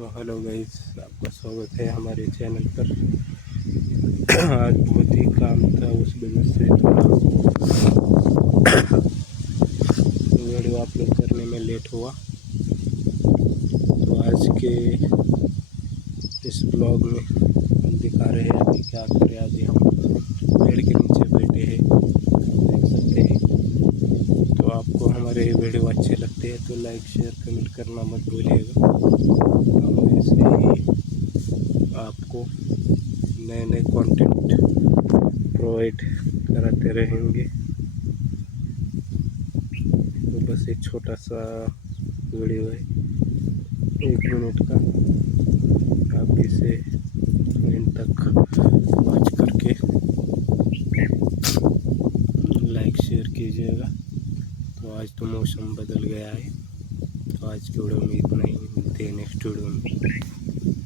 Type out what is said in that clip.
तो hello guys, आपका स्वागत है हमारे चैनल पर। आज बहुत ही काम था, उस वजह से थोड़ा वीडियो अपलोड करने में लेट हुआ। तो आज के इस ब्लॉग में हम दिखा रहे हैं अभी क्या करें। अभी हम पेड़ के नीचे बैठे हैं, देख सकते हैं। तो आपको हमारे वीडियो अच्छे लगते हैं तो लाइक शेयर कमेंट करना मत भूलिएगा। हम ऐसे ही आपको नए नए कंटेंट प्रोवाइड कराते रहेंगे। तो बस एक छोटा सा वीडियो है, 1 मिनट का। आप इसे एंड तक वॉच करके लाइक शेयर कीजिएगा। तो आज तो मौसम बदल गया है। तो आज के वीडियो में इतना ही, मिलते हैं नेक्स्ट वीडियो में।